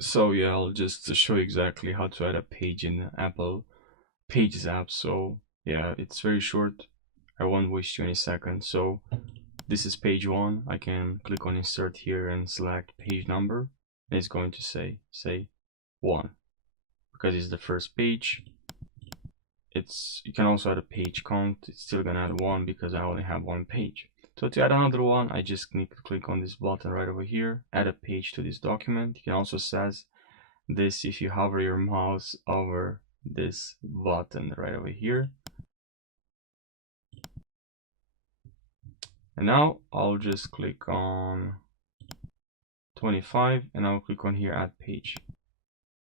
So yeah, I'll just show you exactly how to add a page in Apple Pages app. So yeah, it's very short. I won't waste you any seconds. So this is page one. I can click on insert here and select page number. And it's going to say one because it's the first page. It's you can also add a page count. It's still gonna add one because I only have one page. So to add another one, I just need to click on this button right over here, add a page to this document. You can also says this if you hover your mouse over this button right over here. And now I'll just click on 25 and I'll click on here add page.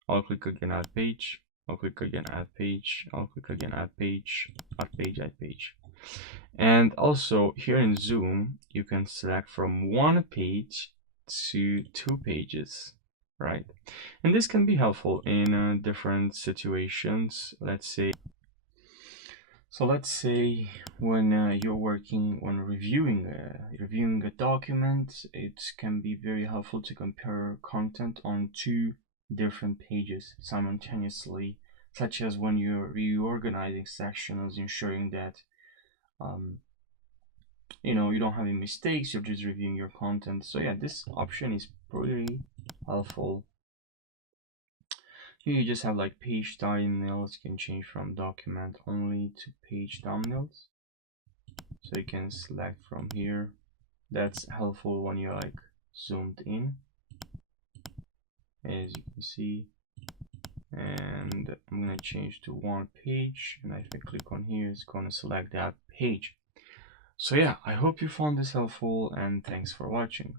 I'll click again add page. I'll click again add page. I'll click again add page, add page, add page. And also here in Zoom, you can select from one page to two pages, right? And this can be helpful in different situations. Let's say when you're working on reviewing a document, it can be very helpful to compare content on two different pages simultaneously, such as when you're reorganizing sections, ensuring that um, you don't have any mistakes. You're just reviewing your content. So yeah, this option is pretty helpful. Here you just have like page thumbnails. You can change from document only to page thumbnails. So you can select from here. That's helpful when you're like zoomed in, as you can see. And I'm gonna change to one page, and if I click on here, it's gonna select that page. So yeah, I hope you found this helpful, and thanks for watching.